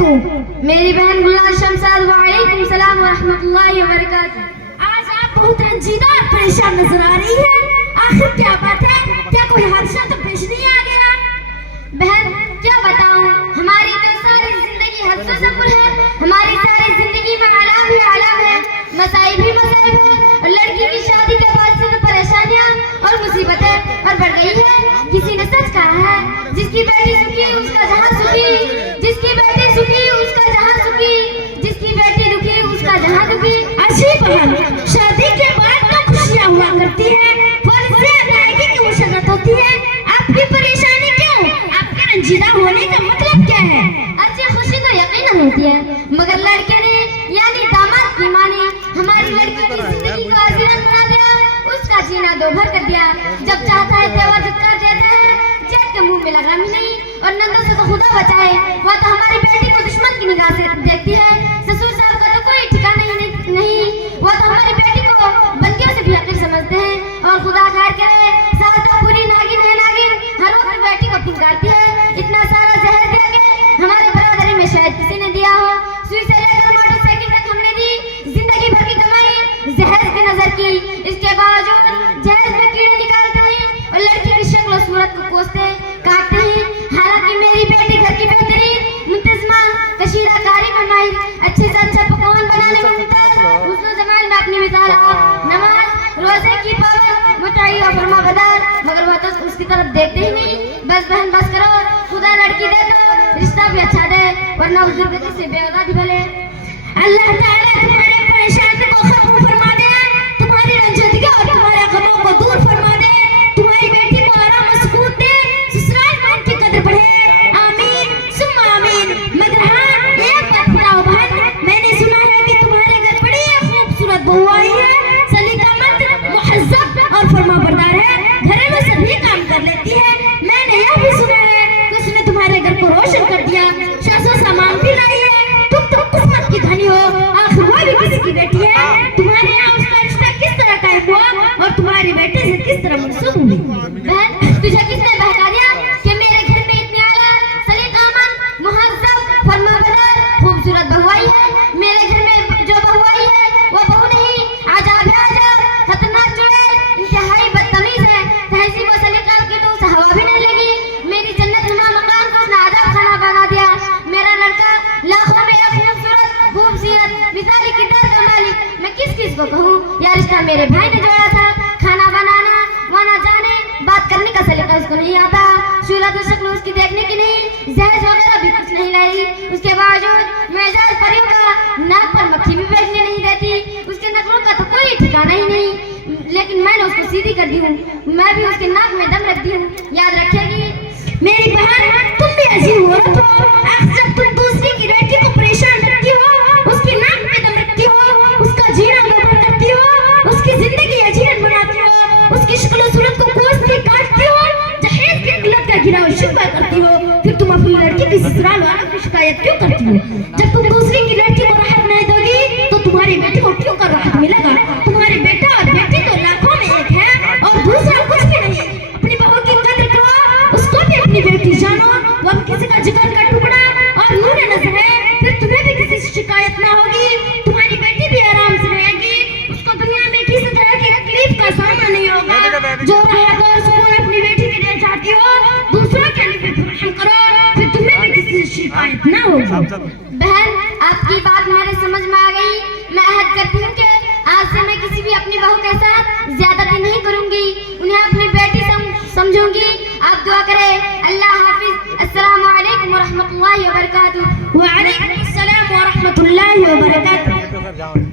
वबरकातुहू। मेरी बहन गुलनार शमशाद, वालेकुम सलाम व रहमतुल्लाहि व बरकातहू। आज आप बहुत रंजीदा और परेशान नजर आ रही है, आखिर क्या बात है? क्या कोई हादसा तो पेश नहीं आ गया? बहन क्या बताऊं, हमारी तो सारी जिंदगी हद से संभल है। हमारी सारी जिंदगी में आलाम ही आलाम है, मसाइब ही मसाइब है। और लड़की की शादी के बाद से तो परेशानियां और मुसीबतें और बढ़ गई है। किसी ने सच कहा है, जिसकी बेटी सुखी उसका जहां सुखी, जिसकी बेटी सुखी उसका जहां सुखी, जिसकी बेटी दुखी उसका जहां दुखी। अच्छी बहन, शादी के बाद तो खुशियां हुआ करती है, फर्ज से अदायगी की मुशक्कत होती है। आपकी परेशानी क्यों? आपके रंजीदा होने का मतलब क्या है? अच्छी खुशी तो यकीनन होती है, मगर लड़के ने यानी दामाद की माँ ने हमारी लड़की की जिंदगी को आजीवन बना दिया, उसका जीना दोभर कर दिया। जब चाहता है तेवर जुटका देता है, जेठ के मुंह में लगा भी नहीं। और नंदों से तो खुदा बचाए, वो तो हमारी बेटी को दुश्मन की निगाह से देखती है। ससुर साहब का तो कोई ठिकाना ही नहीं, वो तो हमारी बेटी को बंदियों से भी हकीर समझते हैं। और खुदा खैर करे, सास तो पूरी नागिन है नागिन, हर वक्त बेटी को फुंकारती है। इतना सारा जहर दे के हमारे बरादरी में शायद किसी ने दिया हो। सुई से लेकर मोटरसाइकिल तक हमने दी, जिंदगी भर की कमाई जहर की नजर की। इसके बावजूद जहर में कीड़े निकालते हैं और लड़की की शक्ल और सूरत को कोसते काटते हैं। हालांकि मेरी बेटी घर की बेहतरीन मुंतजमा कशीदा कारी में माहिर, अच्छे से अच्छा पकवान बनाने में मुमताज, हुस्न जमाल में अपनी मिसाल आप, नमाज रोजे की पाबंद, मुताई और फरमाबरदार, मगर वह तो उसकी तरफ देखते ही नहीं। बस बहन बस करो, खुदा लड़की दे तो रिश्ता भी अच्छा दे, वरना उस दुर्गति से बेवदा भी भले। अल्लाह ताला तुम्हारे परेशानी को खत्म फरमा दे, तुम्हारी रंजीदगी और तुम्हारे गमों को दूर फरमा दे, तुम्हारी बेटी को आराम और सुकून दे, ससुराल में उनकी कदर बढ़े। आमीन सुम्मा आमीन। मगर हाँ, एक बात बताओ बहन, मैंने सुना है कि तुम्हारे घर बड़ी खूबसूरत बहू आई है, सलीकामंद, मुहज्जब और फरमाबरदार है, घरेलू सभी काम कर लेती है। मैंने यह भी सुना है कि उसने तुम्हारे घर को रोशन कर दिया, शासो सामान भी लाई है। तुम तो किस्मत की धनी हो, आखिर वो भी किसी की बेटी है। तुम्हारे यहाँ उसका रिश्ता किस तरह कायम हुआ और तुम्हारी बेटी से किस तरह मनसूब हुई? बहन तुझे किसने बहका दिया कि मेरे घर में इतनी आला सलीकामंद, मुहज्जब, फरमाबरदार, खूबसूरत बहू आई है? मेरे घर में जो बहू आई है वो बहू नहीं, आजाब है आजाब, खतरनाक चुड़ैल, इंतहाई बदतमीज है। तहजीब और सलीका की तो उसे हवा भी नहीं लगी। मेरी जन्नत नुमा मकान को उसने आजाब खाना बना दिया। मेरा लड़का लाखों में एक खूबसूरत मिसाली किरदार का मालिक, मैं किस किस को कहूँ? यह रिश्ता मेरे भाई ने जोड़ा था। खाना बनाना वो ना जाने, बात करने का सलीका उसको नहीं आता, सूरत और शक्ल उसकी देखने की नहीं, जहेज वगैरह भी कुछ नहीं लाई। उसके बावजूद मेजाज परियों का नाक पर मक्खी भी बैठने नहीं देती, उसके नखरों का तो कोई ठिकाना ही नहीं। लेकिन मैंने उसको सीधी कर दी हूँ, मैं भी उसके नाक में दम रख दी हूँ, याद रखेगी? मेरी बहन, तुम भी ऐसी औरत हो, जब तुम दूसरी की लड़की को परेशान रखती हो, उसकी नाक में दम रखती हो, उसका जीना बर्बाद करती हो, उसकी जिंदगी अजीरन बनाती हो, उसकी शक्ल सूरत को कोसती काटती हो, जहेज की किल्लत का गिराव शुबा करती हो, फिर तुम अपनी लड़की की ससुराल वालों की शिकायत क्यों करती हो? जब तुम दूसरी की लड़की को राहत नहीं दोगी तो तुम्हारी बेटी को क्यों कर राहत मिलेगा? तुम्हारे बेटा और बेटी तो लाखों में एक है और दूसरा कुछ भी नहीं। अपनी बहू की कदर करो, उसको भी अपनी बेटी जानो, वो किसी का जिगर का टुकड़ा और नूर नजर है, फिर तुम्हें भी किसी से शिकायत ना होगी, तुम्हारी बेटी भी आराम से रहेगी, उसको दुनिया में किसी तरह की तकलीफ का सामना नहीं होगा। जो राहत और सुकून अपनी बेटी के लिए चाहती हो, दूसरों के लिए भी फराहम करो, फिर तुम्हें भी किसी से शिकायत ना होगी। बहन आपकी बात मेरे समझ में आ गई। मैं अहद करती हूँ कि आज से मैं किसी भी अपनी बहू के साथ ज्यादती नहीं करूँगी, उन्हें अपनी बेटी समझूंगी। आप दुआ करें। अल्लाह हाफिज। अस्सलाम वालेकुम व रहमतुल्लाहि व बरकातहू। व अलैकुम अस्सलाम व रहमतुल्लाहि व बरकातहू।